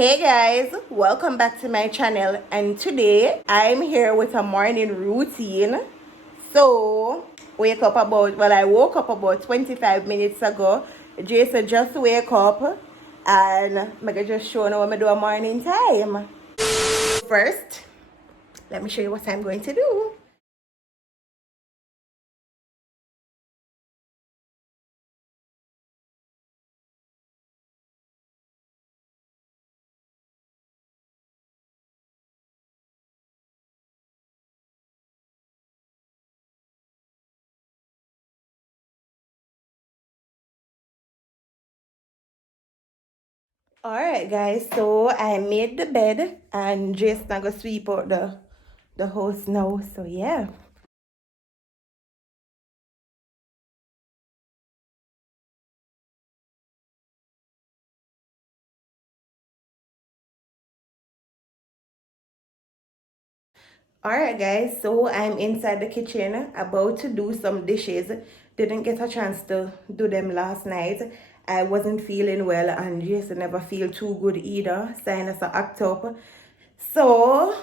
Hey guys, welcome back to my channel, and today I'm here with a morning routine. So I woke up about 25 minutes ago. Jason just wake up and I'm gonna just show you what I do a morning time. First, let me show you what I'm going to do. Alright guys, so I made the bed and Jason gonna sweep out the house now. So yeah. Alright guys, so I'm inside the kitchen about to do some dishes. Didn't get a chance to do them last night. I wasn't feeling well and Jason never feel too good either. Sinus act up. So,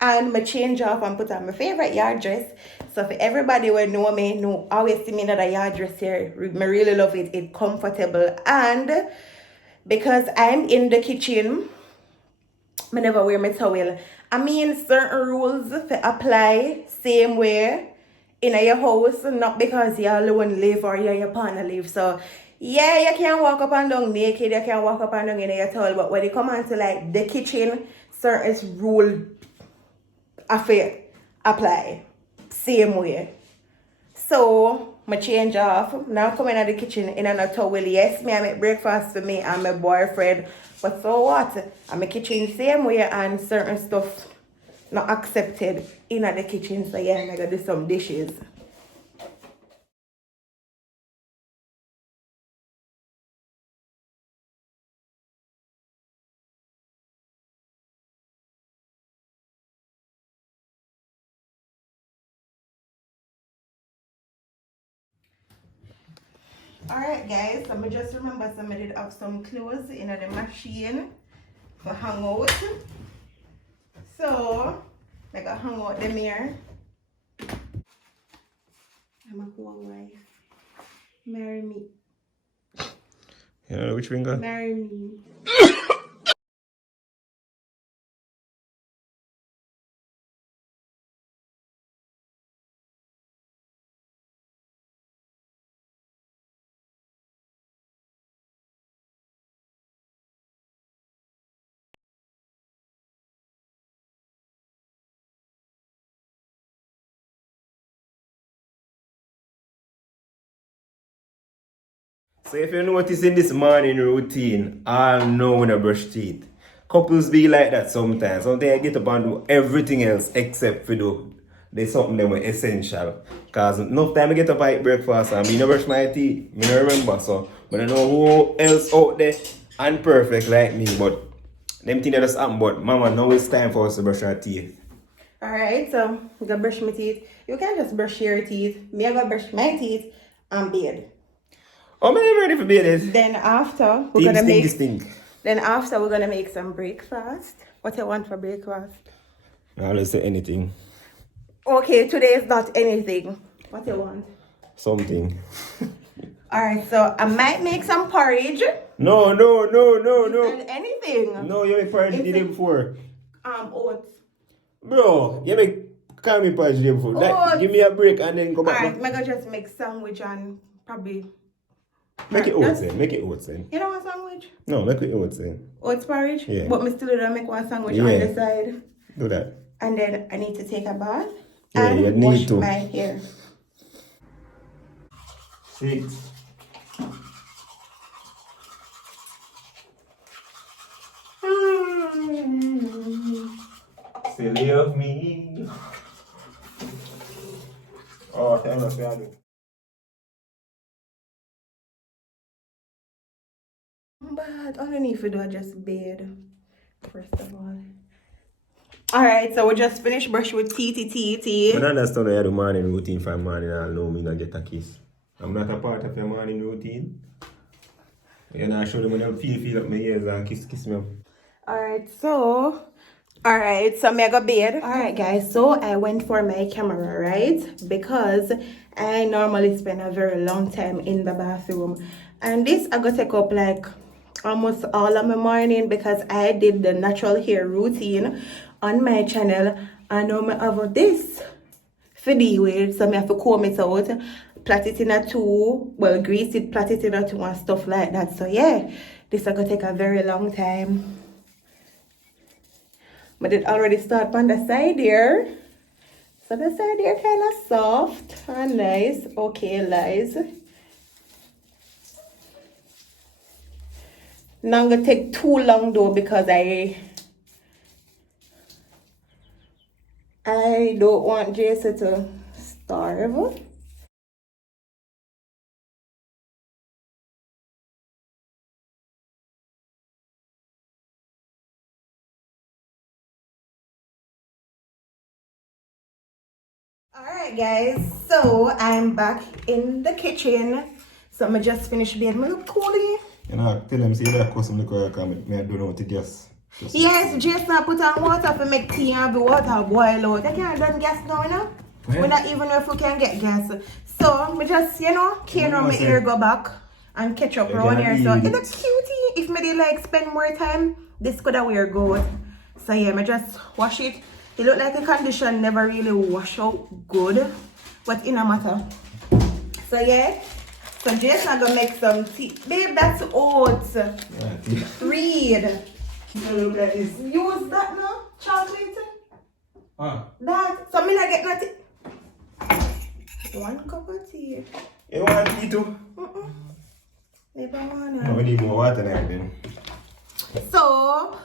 and my change off and put on my favorite yard dress. So for everybody who know me, know always see me in a yard dress here. I really love it. It's comfortable. And because I'm in the kitchen, I never wear my towel. I mean, certain rules to apply same way in your house, not because you alone live or your partner live. So, yeah, you can walk up and down naked, you can walk up and down in your towel, but when you come on to like the kitchen, certain rule affair apply same way. So, I change off. Now I'm coming out of the kitchen in a towel. Yes, me I make breakfast for me and my boyfriend. But so what? I'm the kitchen same way and certain stuff not accepted in the kitchen. So yeah, I gotta do some dishes. Alright guys, so I just remember somebody did have some clothes in the machine for hang out. So I gotta hang out them here. I'm a poor wife. Marry me. You know which finger? Marry me. So if you notice in this morning routine, I'll know when I brush teeth. Couples be like that sometimes. Sometimes I get up and do everything else except for do there's something that was essential. Cause enough time I get up and eat breakfast and me no brush my teeth. Me no remember. So I don't know who else out there and perfect like me. But them things that just happen. But mama, now it's time for us to brush our teeth. Alright, so I'm gonna brush my teeth. You can't just brush your teeth. Me, I gotta brush my teeth and bed. Oh, man, ready for bed. Then after we're gonna make some breakfast. What you want for breakfast? I'll say anything. Okay, today is not anything. What you want? Something. Alright, so I might make some porridge. No. And anything. No, you make porridge the day before. Oats. Bro, you make can't make porridge the day before. Like, give me a break and then go back. Alright, I'm gonna just make sandwich and probably Make it oats then. Make it oats then. You know what sandwich? No, make it oats then. Oats porridge? Yeah. But me still do make one sandwich on the side. Do that. And then I need to take a bath Yeah, you and need wash to. my hair. 6. Silly of me. Oh, thank you. But underneath it, I just bed. First of all. Alright, so we just finished brush with teeth. I don't understand why you do morning routine for morning and I'll know me not get a kiss. I'm not a part of your morning routine. You're not sure them when you feel up my ears and kiss me up. Alright, so me I go bed. Alright guys, so I went for my camera, right? Because I normally spend a very long time in the bathroom. And this I go take up like almost all of my morning because I did the natural hair routine on my channel. And now I have this for the way, so I have to comb it out, plait it in a two, well grease it, plait it in a two and stuff like that. So yeah, this is gonna take a very long time. But it already start on the side here. So the side here kind of soft and nice. Okay, guys. Not gonna take too long though because I don't want Jason to starve. Alright guys, so I'm back in the kitchen. So I just finished bed. I look cool. You know, tell them, see that custom liquor come, me I don't know what to guess. Yes, Jason put on water for make tea and the water boil out. I can't done gas now, you know? Yeah. We not even know if we can get gas. So, me just, cane on my ear, go back and catch up around here. So, it's a cutie. If me did like spend more time, this could have wear good. So, yeah, me just wash it. It look like the condition never really wash out good. But it no matter. So, yeah. So, Jason gonna make some tea. Babe, that's oats. Yeah, Read. look like this. Use that now, chocolate. That. So me not get nothing. 1 cup of tea. You want tea too? Never No, wanna. we need more water now then. So,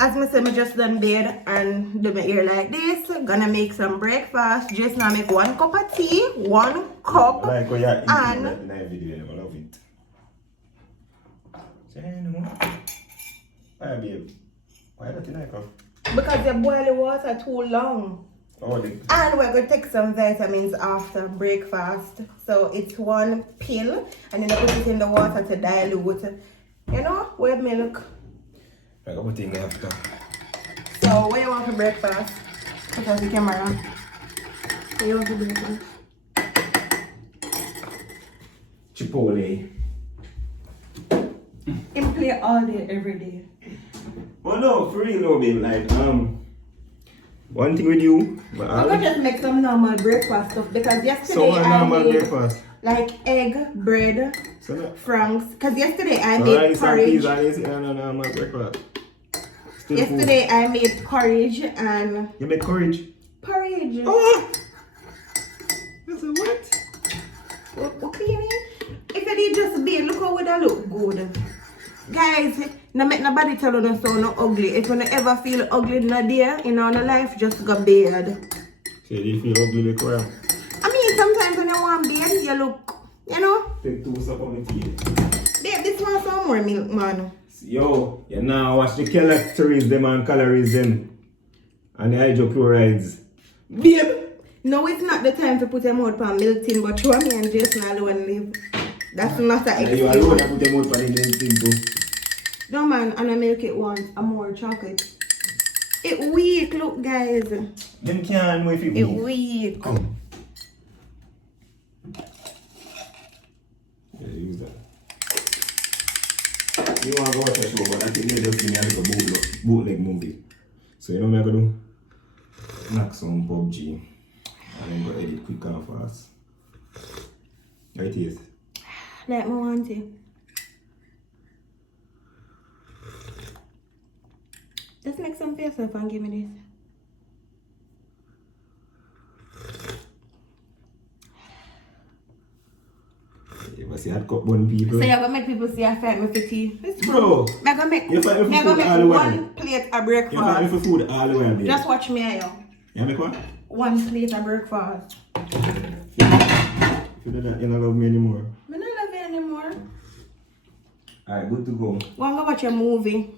as I said, I just done bed and do my hair like this. Gonna make some breakfast. Just now make 1 cup of tea, 1 cup. Like how you're eating And- that in that video, I love it. Say no more. Why, babe? Why don't you like her? Because you boil the water too long. Oh, the... And we're going to take some vitamins after breakfast. So it's 1 pill. And then I put it in the water to dilute. You know, with milk. Like, what thing after? So what do you want for breakfast? Put on the camera. What do you want for breakfast? Chipotle. Him play all day, every day. Well, no, for real, no, babe. Like, one thing with you, but I'm gonna just make some normal breakfast stuff because yesterday so I normal made breakfast. like egg, bread, So that. franks. Because yesterday I So made rice and porridge. peas and this, no, normal breakfast. Still Yesterday I made porridge and food. You make courage. porridge. Oh! That's a what? Okay, if you did just be, look how would that look good. Guys, no make nobody tell you so no ugly. If you no ever feel ugly in a day in our life, just go bed. So you feel ugly like well? I mean, sometimes when you want bed, you look, Take 2 sup on the tea. Babe, this one some more milk, man. Yo, you now watch the calories them and calories them. And the hydrochlorides. Babe! No, it's not the time to put them out for milk tin, but show me and Jason alone live. That's not an You alone excuse. put them out for the milk thing too. No man, and I milk it once, and more chocolate. It weak, look guys. Them can't know if it It weak. weak. Come. Yeah, use that. You want to go watch a show, but I think they just give me a little bootleg movie. So you know what I'm going to do? Knock some PUBG. And then go edit quick and fast. How it is? Like me want it. Just make some for yourself and give me this. You must see hard cup bun people. So you're gonna make people see I fight me for tea. It's Bro, I'm gonna make, you fight me for I'm gonna food all make the one way. plate of You fight me breakfast. for food all the way, babe. Just watch me here. You make what? 1 plate of breakfast. If you do that, you don't love me anymore. I don't love you anymore. Alright, good to go. Wanna go watch a movie?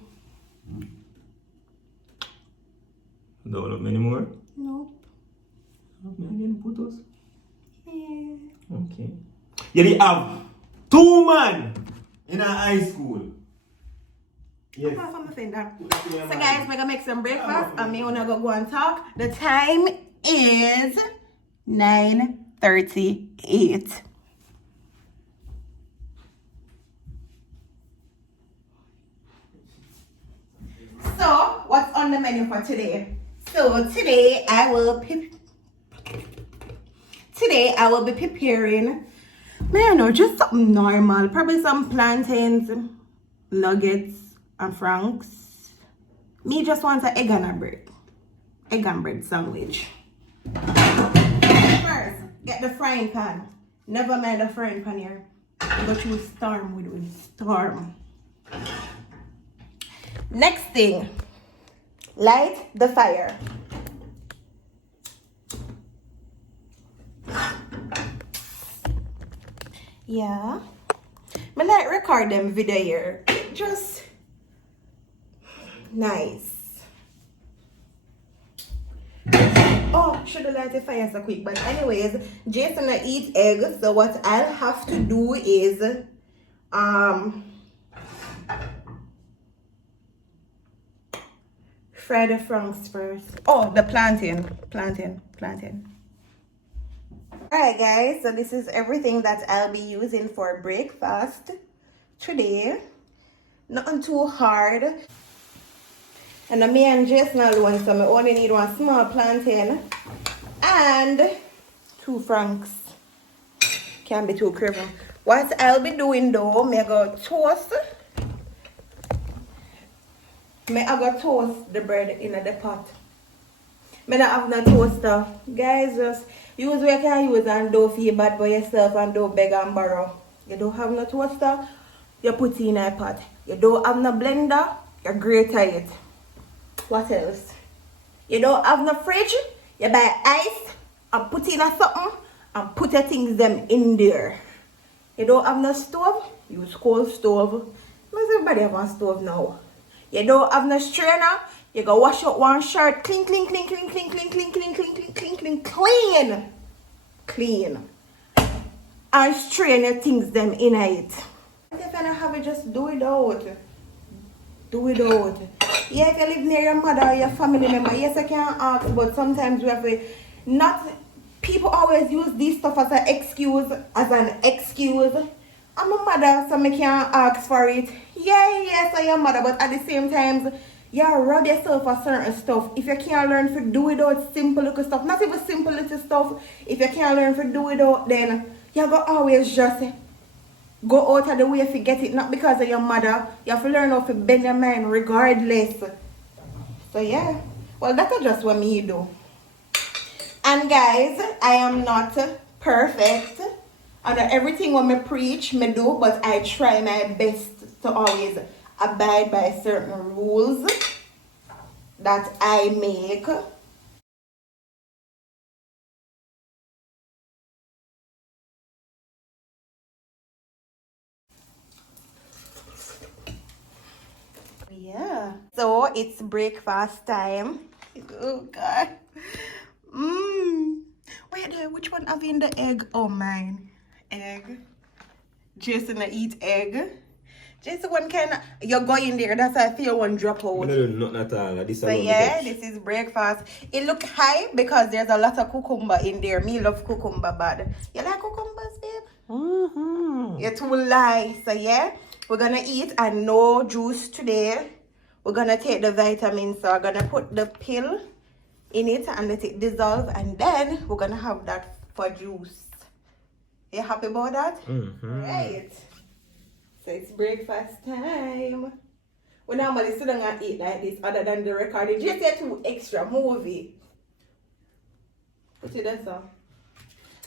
Don't love me anymore? No. Love me again, photos? Yeah. Okay. You did have 2 men in a high school. Yes. Come on from my finger. So guys, we're gonna make some breakfast and me wanna go and talk. The time is 9:38. So, what's on the menu for today? So today I will be preparing, man, just something normal. Probably some plantains, nuggets, and franks. Me just want an egg and a bread. Egg and bread sandwich. First, get the frying pan. Never mind the frying pan here. Go through storm with storm. Next thing, light the fire. Yeah. I like record them video here. Just nice. Oh, should have light the fire so quick. But anyways, Jason I eat egg. So what I'll have to do is fry the franks first. Oh, the plantain. Alright guys, so this is everything that I'll be using for breakfast today. Nothing too hard. And me and Jason alone, so I only need one small plantain and 2 franks. Can't be too crazy. What I'll be doing though, I go toast the bread in the pot. I don't have no toaster. Guys, just use what you can use and don't feel bad by yourself and don't beg and borrow. You don't have no toaster, you put it in a pot. You don't have no blender, you grate it. What else? You don't have no fridge, you buy ice and put in a something and put your things them in there. You don't have no stove, use coal stove. Most everybody have a stove now. You don't have no strainer, you go wash out one shirt, clean. And strain your things them in it. If you don't have it, just do it out. Yeah, if you live near your mother or your family member, yes, I can ask, but sometimes we have to not. People always use this stuff as an excuse. I'm a mother, so I can't ask for it. Yeah, so you're a mother, but at the same time, you rob yourself for certain stuff. If you can't learn to do without simple little stuff, not even simple little stuff, if you can't learn to do without, then you go always just go out of the way to get it, not because of your mother. You have to learn how to bend your mind regardless. So yeah, well, that's just what me do. And guys, I am not perfect. And everything when I preach, me do, but I try my best to always abide by certain rules that I make. Yeah. So it's breakfast time. Oh God. Wait there, which one have in the egg? Oh mine. Egg. Jason I eat egg. Jason one can you go in there, that's why I feel one drop out. No, not at all. This so yeah, this is breakfast. It look high because there's a lot of cucumber in there. Me love cucumber bad. You like cucumbers, babe? You're too light. So yeah, we're gonna eat and no juice today. We're gonna take the vitamins, so we're gonna put the pill in it and let it dissolve, and then we're gonna have that for juice. You happy about that? Right. So it's breakfast time. We normally sit down and eat like this other than the recording. Just get 2 extra movie. Put it there, so.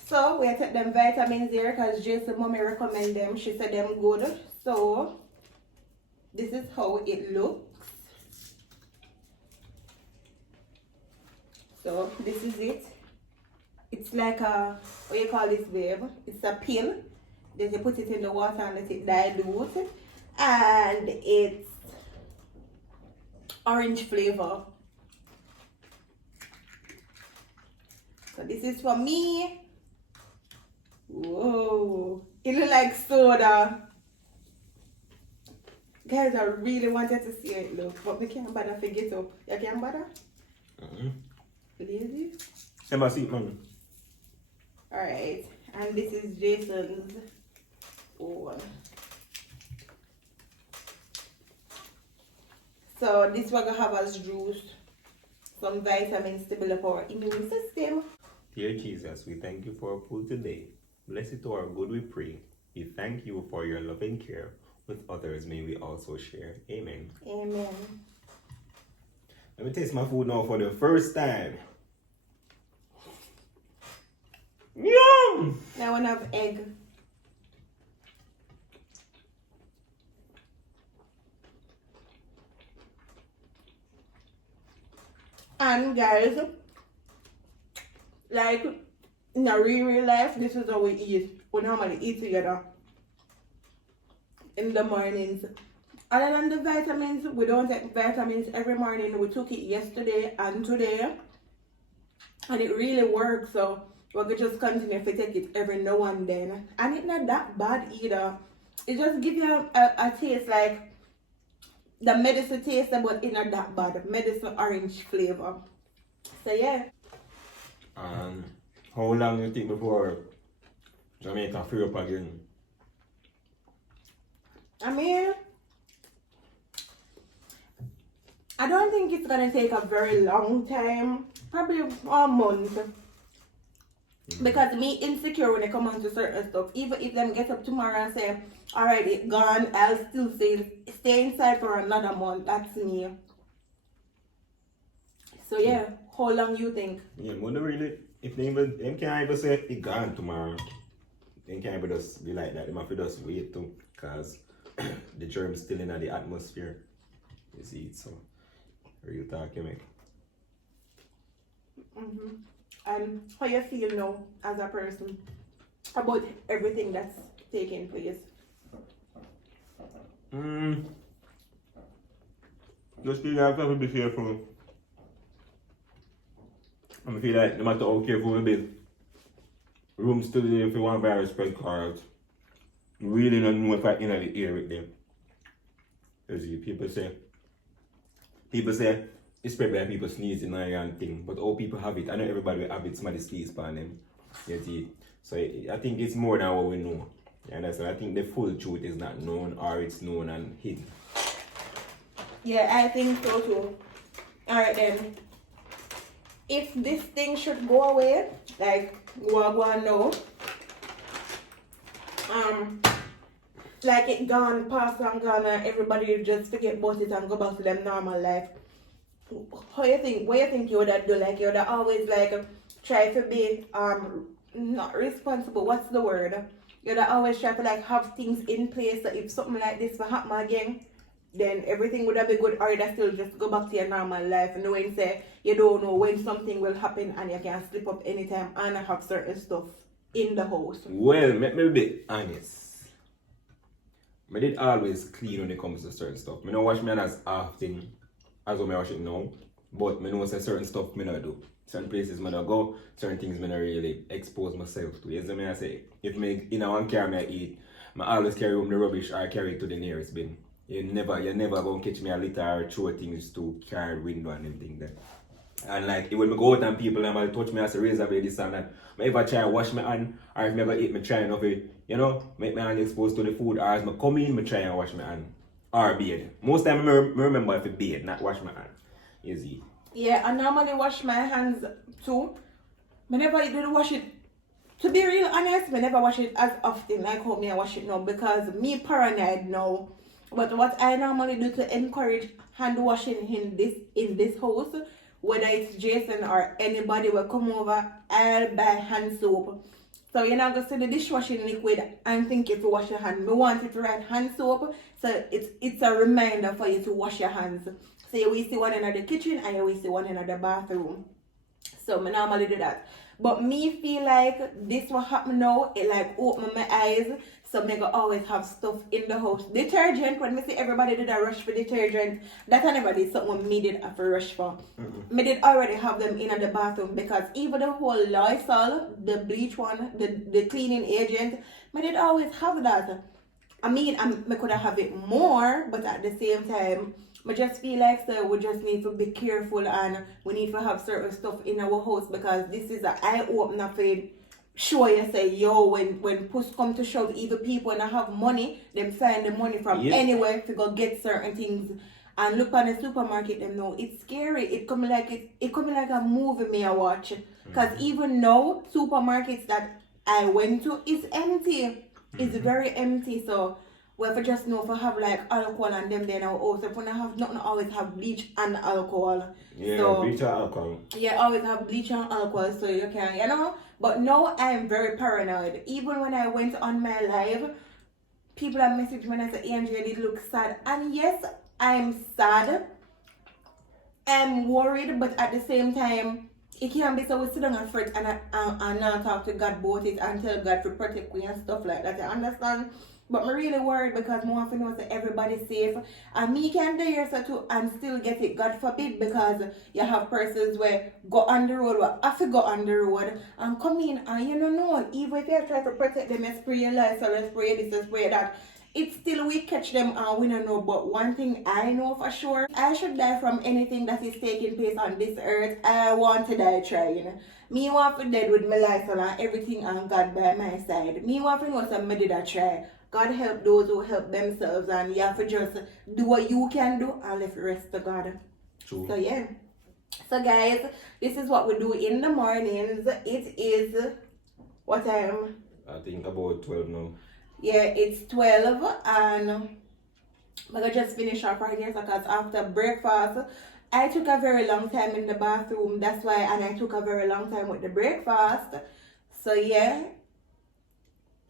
So we take them vitamins here because Jason mommy recommend them. She said them good. So this is how it looks. So this is it. It's like a, what you call this, babe? It's a pill. Then you put it in the water and let it dilute. And it's orange flavor. So this is for me. Whoa. It looks like soda. Guys, I really wanted to see it look, but we can't bother to get up. You can't bother? Lazy? Emma seat, man. Alright, and this is Jason's one. So this we're gonna have as juice, some vitamins to build up our immune system. Dear Jesus, we thank you for our food today. Bless it to our good, we pray. We thank you for your loving care. With others, may we also share. Amen. Amen. Let me taste my food now for the first time. Yum! Now I want to have egg. And guys, like in a real life, this is how we eat. We normally eat together in the mornings. Other than the vitamins, we don't take vitamins every morning. We took it yesterday and today, and it really works. So we're gonna just continue to take it every now and then. And it's not that bad either. It just gives you a taste like the medicine taste, but it's not that bad. Medicine orange flavor. So yeah. How long do you think before Jamaica free up again? I mean, I don't think it's gonna take a very long time. Probably a month. Because me insecure when it comes on to certain stuff. Even if them get up tomorrow and say, alright, it's gone, I'll still stay inside for another month. That's me. So yeah, how long you think? Yeah, but they really, if they can't even say it's gone tomorrow, they can't even just be like that. They have to just wait too, because the germs still in the atmosphere. You see it, so real talk you make. And how you feel now as a person about everything that's taking place? Just feel like I have to be careful. I feel like no matter how careful we be, room still there if you want virus spread cards. Really not know if I in the air with them. You see, people say it's spread by people sneezing and thing, but all people have it. I know everybody will have it, somebody sneeze upon them. You see? So I think it's more than what we know. You understand? I think the full truth is not known, or it's known and hidden. Yeah, I think so too. Alright then. If this thing should go away, like go on now, like it gone, past and gone, and everybody just forget about it and go back to them normal life. How you think? What you think you would do? Like you would always like try to be not responsible. What's the word? You would always try to like have things in place so if something like this will happen again, then everything would have been good, or you still just go back to your normal life. And when say you don't know when something will happen and you can slip up anytime and have certain stuff in the house. Well, let me be honest. I did always clean when it comes to certain stuff. I don't wash my hands as often as when I wash it now, but I know certain stuff I don't do. Certain places I don't go, certain things I don't really expose myself to. As I say, if I in one car I eat, I always carry home the rubbish or carry it to the nearest bin. You never gonna catch me a litter or throw things to car window and everything there. And like when I go out and people and touch me as a razor blade this and that, I ever try to wash my hand, or if I ever eat, I try enough make my hand exposed to the food, or as I come in, I try and wash my hand. Or bathe. Most time I remember if I bathe, not wash my hand. You see? Yeah, I normally wash my hands too. I never did wash it. To be real honest, I never wash it as often like how me I wash it now, because me paranoid now. But what I normally do to encourage hand washing in this house, whether it's Jason or anybody will come over, I'll buy hand soap. So you're not going to see the dishwashing liquid and think if you wash your hand. We want it to write hand soap, so it's a reminder for you to wash your hands. So you will see one in the kitchen and you will see one in the bathroom. So I normally do that. But me feel like this will happen now, it like open my eyes. So I go always have stuff in the house. Detergent, when I see everybody did a rush for detergent, that I never did something me did have a rush for. Me did already have them in the bathroom, because even the whole Lysol, the bleach one, the cleaning agent, me did always have that. I mean, I could have it more, but at the same time, I just feel like so we just need to be careful and we need to have certain stuff in our house because this is an eye opener for show you say yo when push come to shove either people and have money, them find the money from anywhere to go get certain things. And look on the supermarket, them know it's scary. It come like a movie me I watch. Cause even now supermarkets that I went to is empty. It's very empty. So we have to just know if I have like alcohol and them then also if we don't have nothing always have bleach and alcohol. Yeah, so, bleach and alcohol. Yeah, always have bleach and alcohol so you can But now I am very paranoid. Even when I went on my live, people have messaged me and I said, Angel, you did look sad. And yes, I'm sad. I'm worried, but at the same time, it can be so we sit down and fret and not talk to God about it and tell God to protect me and stuff like that. You understand? But I'm really worried because more often know that everybody's safe. And me can do yourself too and still get it, God forbid, because you have persons where go on the road, where have to go on the road and come in and you don't know, even if you try to protect them, you spray your life, so you spray this, you spray that. It's still we catch them and we don't know. But one thing I know for sure, I should die from anything that is taking place on this earth. I want to die trying. Me want to dead with my life and everything and God by my side. Me want to know some did I try. God help those who help themselves and you have to just do what you can do and leave the rest to God. True. So yeah. So guys, this is what we do in the mornings. It is what time? I think about 12 now. Yeah, it's 12 and I'm gonna just finish off right here because after breakfast I took a very long time in the bathroom. That's why, and I took a very long time with the breakfast. So yeah,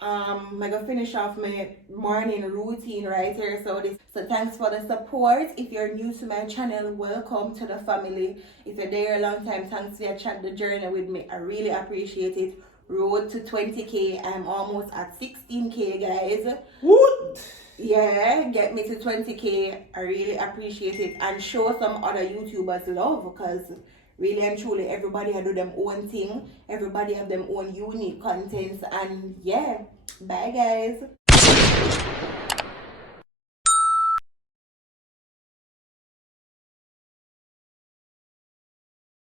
I'm gonna finish off my morning routine right here. So thanks for the support. If you're new to my channel, welcome to the family. If you're there a long time, thanks for your chat the journey with me. I really appreciate it. Road to 20k. I'm almost at 16k, guys. What? Yeah, get me to 20k. I really appreciate it. And show some other YouTubers love because really and truly everybody do them own thing. Everybody have them own unique contents. And yeah, bye guys.